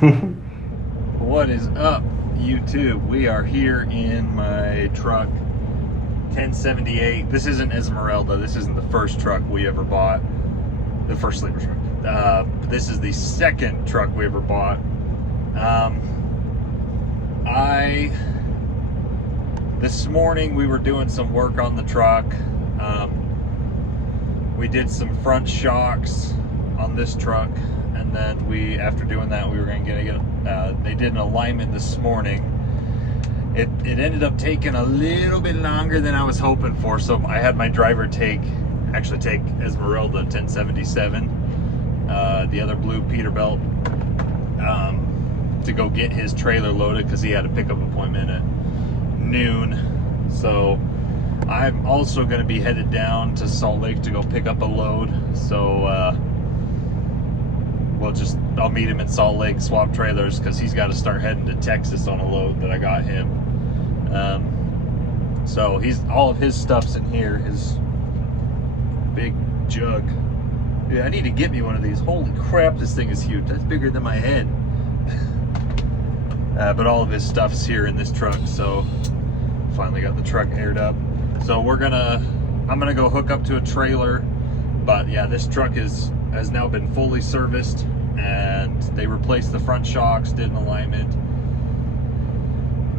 What is up, YouTube? We are here in my truck 1078. This isn't Esmeralda. This isn't the first truck we ever bought. The first sleeper truck. This is the second truck we ever bought. This morning we were doing some work on the truck. We did some front shocks on this truck, and then after doing that, we were going to get they did an alignment this morning. It ended up taking a little bit longer than I was hoping for, so I had my driver take Esmeralda 1077, the other blue Peterbilt, to go get his trailer loaded because he had a pickup appointment at noon. So I'm also going to be headed down to Salt Lake to go pick up a load. So I'll meet him in Salt Lake, swap trailers, because he's got to start heading to Texas on a load that I got him. So all of his stuff's in here, his big jug. Dude, I need to get me one of these. Holy crap, this thing is huge. That's bigger than my head. But all of his stuff's here in this truck, so finally got the truck aired up. So I'm gonna go hook up to a trailer. But yeah, this truck has now been fully serviced, and they replaced the front shocks, did an alignment.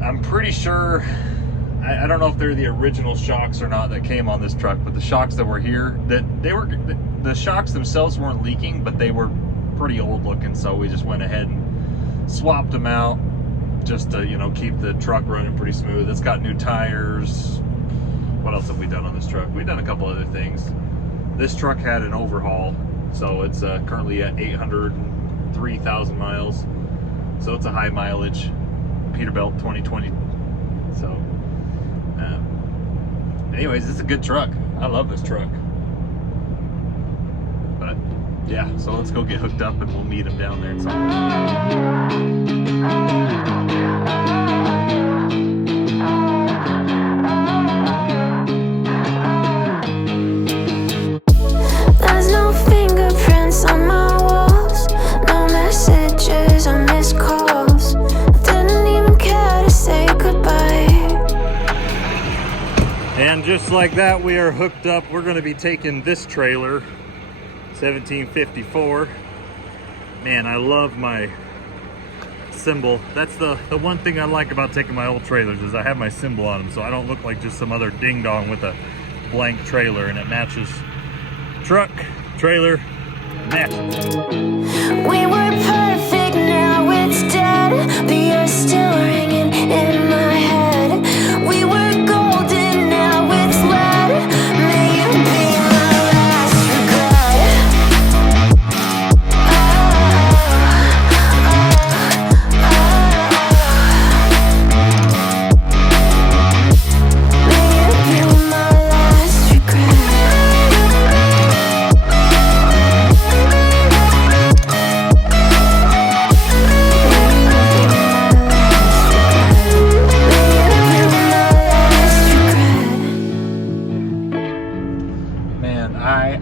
I'm pretty sure, I don't know if they're the original shocks or not that came on this truck, but the shocks that were here, the shocks themselves weren't leaking, but they were pretty old looking, so we just went ahead and swapped them out just to, keep the truck running pretty smooth. It's got new tires. What else have we done on this truck? We've done a couple other things. This truck had an overhaul, so it's currently at 803,000 miles. So it's a high mileage Peterbilt 2020. So anyways, it's a good truck. I love this truck. But yeah, so let's go get hooked up and we'll meet him down there in Salt There's no fingerprints on my walls, no messages or missed calls. Didn't even care to say goodbye. And just like that, we are hooked up. We're going to be taking this trailer, 1754. Man, I love my symbol. That's the one thing I like about taking my old trailers, is I have my symbol on them, so I don't look like just some other ding dong with a blank trailer, and it matches. Truck, trailer, matches. We were perfect, now it's dead, but you're still ringing in my head. We were golden, now it's lead. May you be my last regret. May you be my last regret.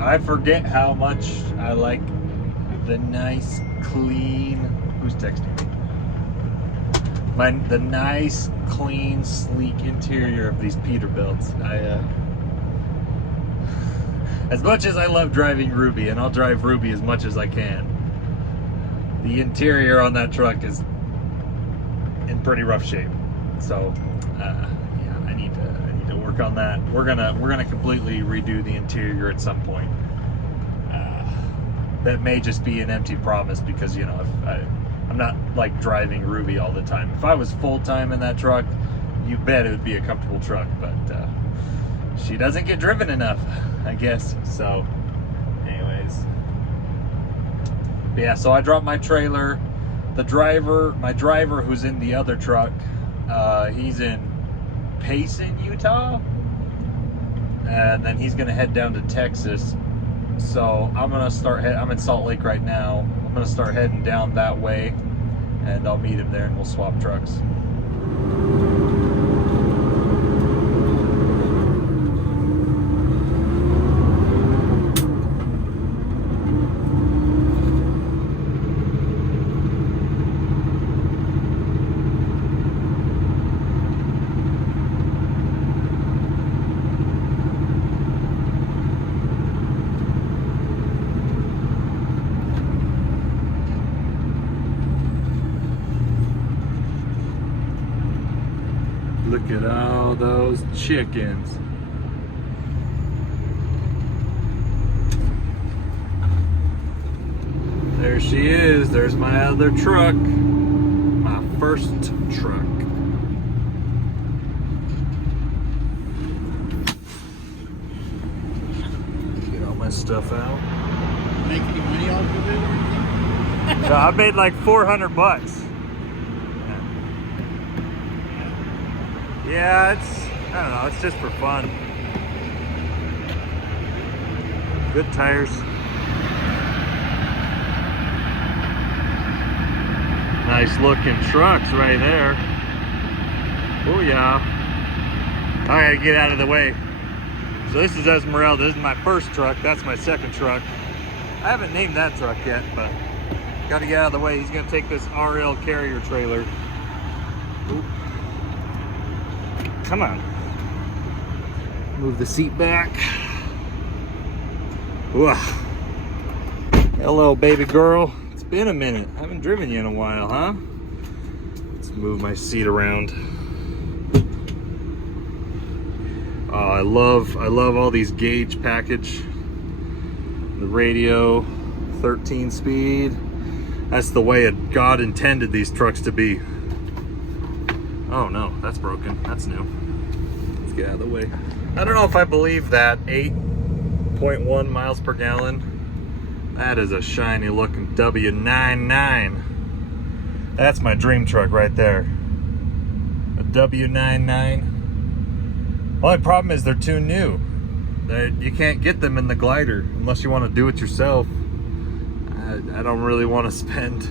I forget how much I like the nice, clean. Who's texting me? The nice, clean, sleek interior of these Peterbilts. As much as I love driving Ruby, and I'll drive Ruby as much as I can, the interior on that truck is in pretty rough shape. So, yeah, I need to work on that. We're gonna completely redo the interior at some point. That may just be an empty promise, because I'm not like driving Ruby all the time. If I was full time in that truck, you bet it would be a comfortable truck. But she doesn't get driven enough, I guess. So, anyways, but yeah. So I dropped my trailer. My driver who's in the other truck, he's in Payson, Utah, and then he's gonna head down to Texas. So I'm in Salt Lake right now. I'm gonna start heading down that way, and I'll meet him there and we'll swap trucks. Look at all those chickens. There she is. There's my other truck. My first truck. Get all my stuff out. Make any money off of it or anything? So I made like 400 bucks. Yeah, I don't know, it's just for fun. Good tires. Nice looking trucks right there. Oh yeah. I gotta get out of the way. So this is Esmeralda. This is my first truck. That's my second truck. I haven't named that truck yet, but gotta get out of the way. He's gonna take this RL carrier trailer. Ooh. Come on. Move the seat back. Ooh. Hello, baby girl. It's been a minute. I haven't driven you in a while, huh? Let's move my seat around. Oh, I love all these gauge package. The radio, 13 speed. That's the way God intended these trucks to be. Oh no, that's broken. That's new. Let's get out of the way. I don't know if I believe that 8.1 miles per gallon. That is a shiny looking W99. That's my dream truck right there. A W99. Only problem is they're too new. You can't get them in the glider unless you want to do it yourself. I don't really want to spend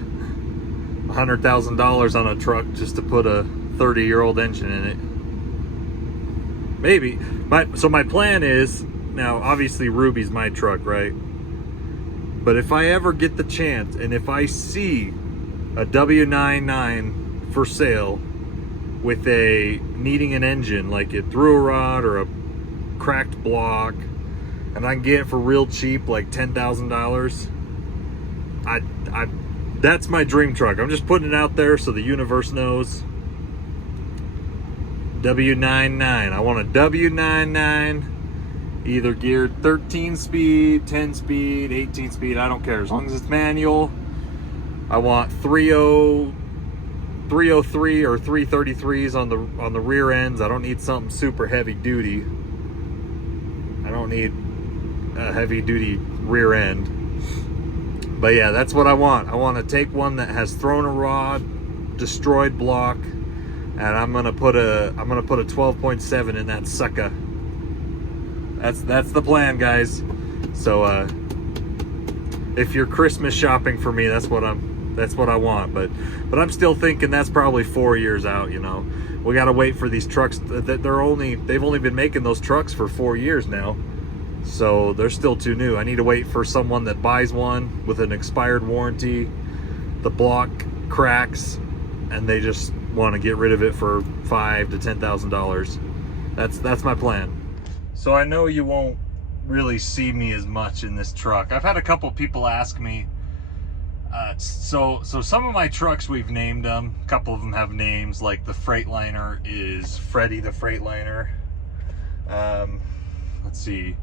$100,000 on a truck just to put a 30-year-old engine in it. Maybe. So my plan is, now obviously Ruby's my truck, right? But if I ever get the chance and if I see a W99 for sale with needing an engine, like it through a rod or a cracked block, and I can get it for real cheap, like $10,000, that's my dream truck. I'm just putting it out there so the universe knows. W99. I want a W99, either geared 13 speed, 10 speed, 18 speed, I don't care, as long as it's manual. I want 303 or 333s on the rear ends. I don't need something super heavy duty. I don't need a heavy duty rear end. But yeah, that's what I want. I want to take one that has thrown a rod, destroyed block, and I'm gonna put a 12.7 in that sucker. That's the plan, guys. So if you're Christmas shopping for me, that's what I want. But I'm still thinking that's probably 4 years out. You know, we got to wait for these trucks. They've only been making those trucks for 4 years now, so they're still too new. I need to wait for someone that buys one with an expired warranty, the block cracks, and they just want to get rid of it for $5,000 to $10,000. That's my plan. So I know you won't really see me as much in this truck. I've had a couple people ask me. So some of my trucks, we've named them. A couple of them have names, like the Freightliner is Freddy the Freightliner. Let's see.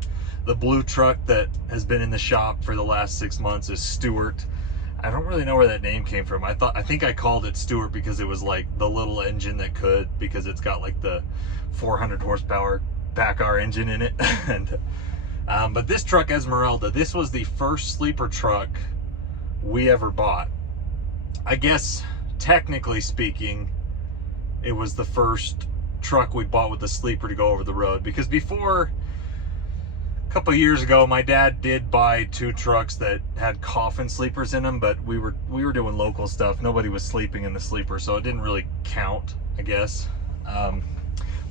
The blue truck that has been in the shop for the last 6 months is Stuart. I don't really know where that name came from. I think I called it Stuart because it was like the little engine that could, because it's got like the 400 horsepower PACCAR engine in it. And but this truck, Esmeralda, this was the first sleeper truck we ever bought. I guess technically speaking, it was the first truck we bought with the sleeper to go over the road, because before, a couple of years ago, my dad did buy 2 trucks that had coffin sleepers in them, but we were doing local stuff. Nobody was sleeping in the sleeper, so it didn't really count, I guess. But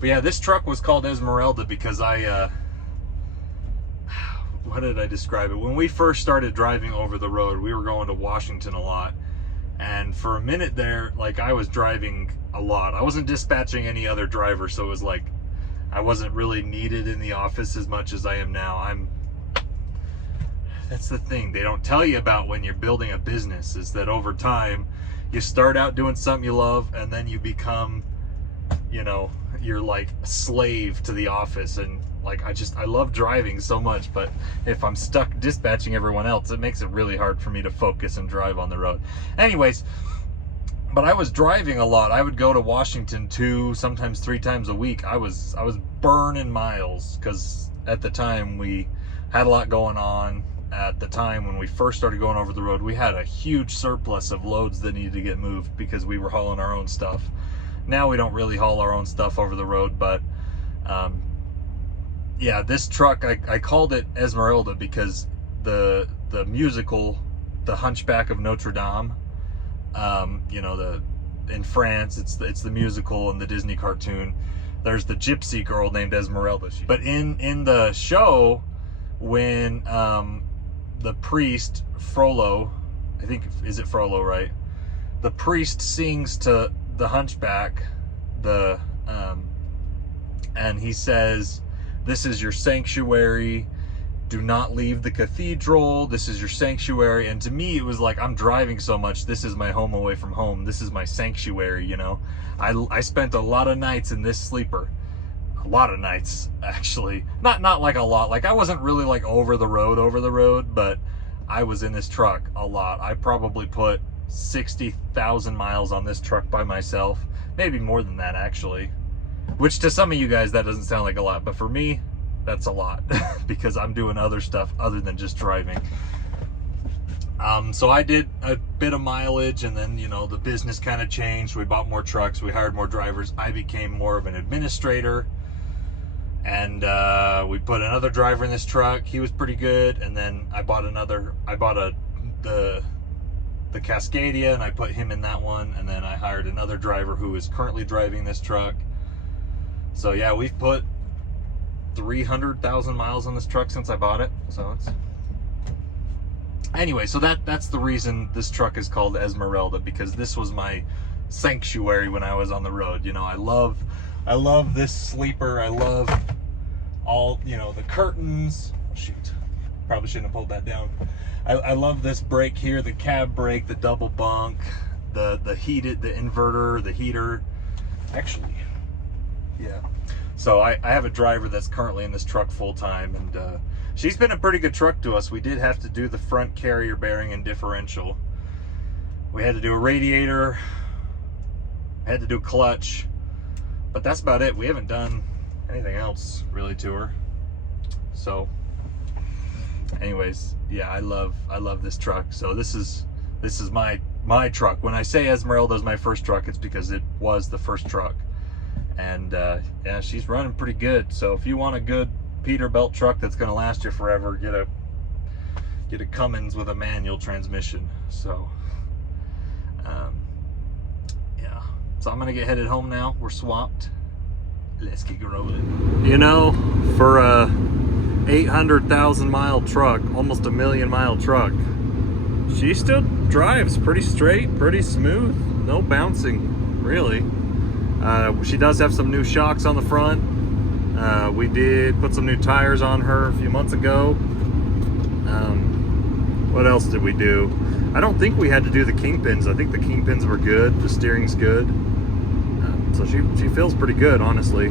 yeah, this truck was called Esmeralda because how did I describe it? When we first started driving over the road, we were going to Washington a lot. And for a minute there, like, I was driving a lot. I wasn't dispatching any other driver, so it was like I wasn't really needed in the office as much as I am now. That's the thing they don't tell you about when you're building a business, is that over time, you start out doing something you love, and then you become, you know, you're like a slave to the office, and like I love driving so much, but if I'm stuck dispatching everyone else, it makes it really hard for me to focus and drive on the road. Anyways, but I was driving a lot. I would go to Washington 2, sometimes 3 times a week. I was burning miles because at the time we had a lot going on. At the time when we first started going over the road, we had a huge surplus of loads that needed to get moved because we were hauling our own stuff. Now we don't really haul our own stuff over the road, but yeah, this truck, I called it Esmeralda because the musical, The Hunchback of Notre Dame, you know, in France, it's the musical and the Disney cartoon. There's the gypsy girl named Esmeralda. But in the show, when the priest Frollo, I think, is it Frollo, right? The priest sings to the hunchback, and he says, "This is your sanctuary. Do not leave the cathedral. This is your sanctuary." And to me, it was like, I'm driving so much. This is my home away from home. This is my sanctuary, you know? I spent a lot of nights in this sleeper. A lot of nights, actually. Not like a lot. Like, I wasn't really like over the road, but I was in this truck a lot. I probably put 60,000 miles on this truck by myself. Maybe more than that, actually. Which to some of you guys, that doesn't sound like a lot. But for me, that's a lot. Because I'm doing other stuff other than just driving. So I did a bit of mileage, and then, you know, the business kind of changed. We bought more trucks. We hired more drivers. I became more of an administrator. And we put another driver in this truck. He was pretty good. And then I bought the Cascadia, and I put him in that one. And then I hired another driver who is currently driving this truck. So yeah, we've put 300,000 miles on this truck since I bought it. So it's anyway. So that's the reason this truck is called Esmeralda, because this was my sanctuary when I was on the road. You know, I love this sleeper. I love all, you know, the curtains. Shoot, probably shouldn't have pulled that down. I love this brake here, the cab brake, the double bunk, the heated, the inverter, the heater. Actually, yeah. So I have a driver that's currently in this truck full time, and she's been a pretty good truck to us. We did have to do the front carrier bearing and differential. We had to do a radiator, had to do clutch. But that's about it. We haven't done anything else really to her. So anyways, yeah, I love this truck. So this is my truck. When I say Esmeralda is my first truck, it's because it was the first truck. And yeah, she's running pretty good. So if you want a good Peterbilt truck that's going to last you forever, get a Cummins with a manual transmission. So yeah. So I'm gonna get headed home now. We're swamped. Let's get rolling. You know, for a 800,000 mile truck, almost a 1,000,000 mile truck, she still drives pretty straight, pretty smooth. No bouncing, really. She does have some new shocks on the front. We did put some new tires on her a few months ago. What else did we do? I don't think we had to do the kingpins. I think the kingpins were good. The steering's good. So she feels pretty good, honestly.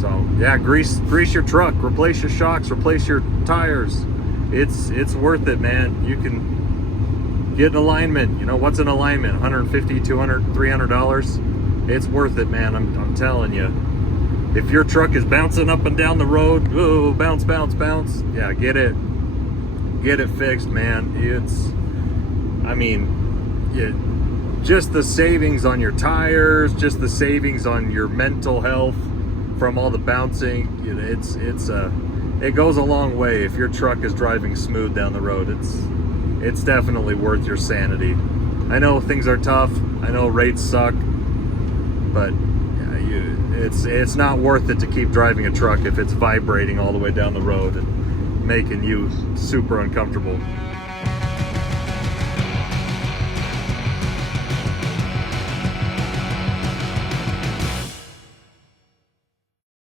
So yeah, grease your truck, replace your shocks, replace your tires. It's worth it, man. You can get an alignment. You know, what's an alignment? $150, $200, $300. It's worth it, man. I'm telling you. If your truck is bouncing up and down the road, ooh, bounce, bounce, bounce. Yeah, get it fixed, man. I mean, yeah, just the savings on your tires, just the savings on your mental health from all the bouncing. You know, it goes a long way. If your truck is driving smooth down the road, it's definitely worth your sanity. I know things are tough. I know rates suck, but it's not worth it to keep driving a truck if it's vibrating all the way down the road and making you super uncomfortable.